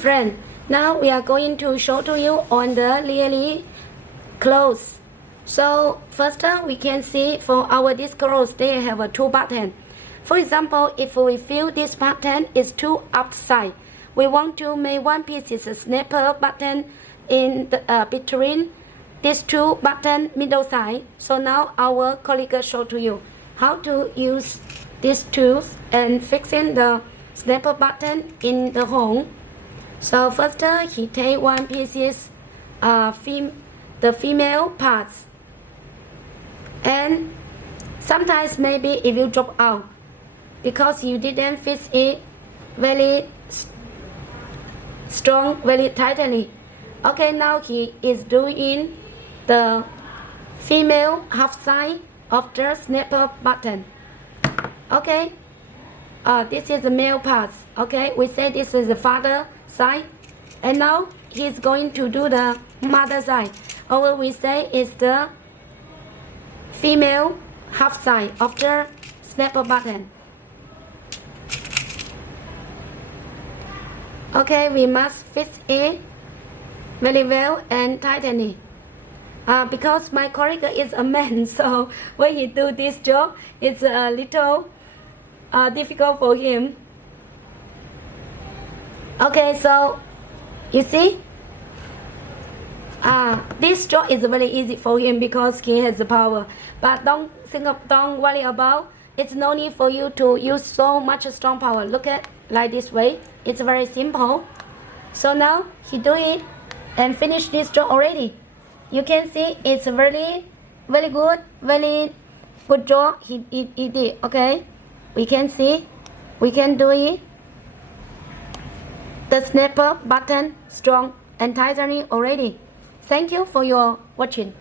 friend, now we are going to show to you on the really close. So first we can see for our disc clothes they have a two button. For example, if we feel this button is too upside, we want to make one piece is a snapper button in the between these two button middle side. So now our colleague show to you how to use these tools and fixing the snapper button in the hole. So first he take one piece the female parts, and sometimes maybe if you drop out because you didn't fit it very strong, very tightly. Okay, now he is doing the female half side of the snapper button. Okay, this is the male parts. Okay, we say this is the father side, and now he's going to do the mother side, or we say is the female half side of the snapper button. Okay, we must fix it very well and tightly. Because my colleague is a man, so when he do this job, it's a little difficult for him. Okay, so you see, this job is very easy for him because he has the power. But don't worry about. It's no need for you to use so much strong power. Look at like this way. It's very simple. So now he do it and finish this job already. You can see it's very good job he did. Okay, we can see, we can do it. The snapper button strong and tightly already. Thank you for your watching.